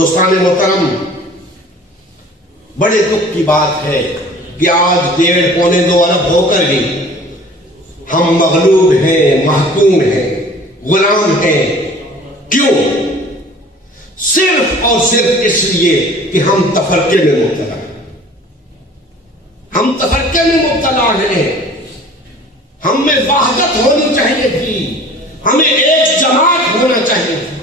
دوستان محترم، بڑے دکھ کی بات ہے کہ آج 1.5-2 ارب ہو کر بھی ہم مغلوب ہیں، محکوم ہیں، غلام ہیں۔ کیوں؟ صرف اور صرف اس لیے کہ ہم تفرقے میں مبتلا ہیں۔ ہم تفرقے میں مبتلا ہیں۔ ہم میں وحدت ہونی چاہیے تھی، ہمیں ایک جماعت ہونا چاہیے تھی،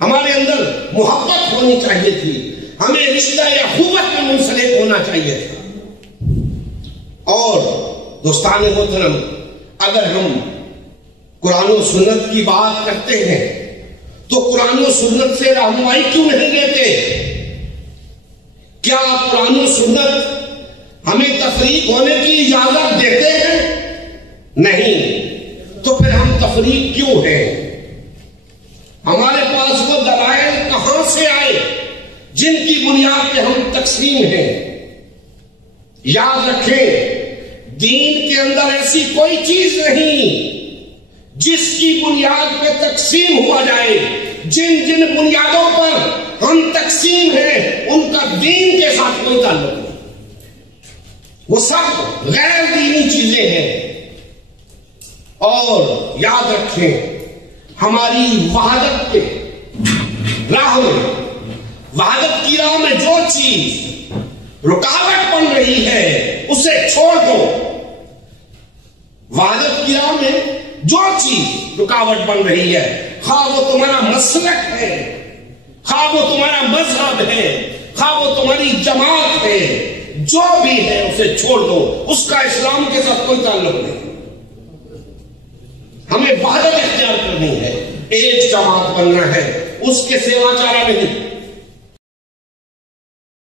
ہمارے اندر محبت ہونی چاہیے تھی، ہمیں رشتہ یا اخوت میں منسلک ہونا چاہیے تھا۔ اور دوستان محترم، اگر ہم قرآن و سنت کی بات کرتے ہیں تو قرآن و سنت سے رہنمائی کیوں نہیں لیتے؟ کیا قرآن و سنت ہمیں تفریق ہونے کی اجازت دیتے ہیں؟ نہیں۔ تو پھر ہم تفریق کیوں ہیں؟ ہمارے پاس وہ دلائل کہاں سے آئے جن کی بنیاد پہ ہم تقسیم ہیں؟ یاد رکھیں، دین کے اندر ایسی کوئی چیز نہیں جس کی بنیاد پہ تقسیم ہوا جائے۔ جن جن بنیادوں پر ہم تقسیم ہیں ان کا دین کے ساتھ کوئی تعلق نہیں، وہ سب غیر دینی چیزیں ہیں۔ اور یاد رکھیں، ہماری وحدت کے راہ میں، وحدت کی راہ میں جو چیز رکاوٹ بن رہی ہے اسے چھوڑ دو۔ وحدت کی راہ میں جو چیز رکاوٹ بن رہی ہے، خواہ وہ تمہارا مسلک ہے، خواہ وہ تمہارا مذہب ہے، خواہ وہ تمہاری جماعت ہے، جو بھی ہے اسے چھوڑ دو، اس کا اسلام کے ساتھ کوئی تعلق نہیں۔ ہمیں وحدت اختیار کرنی ہے، ایک جماعت بننا ہے، اس کے سوا چارہ نہیں۔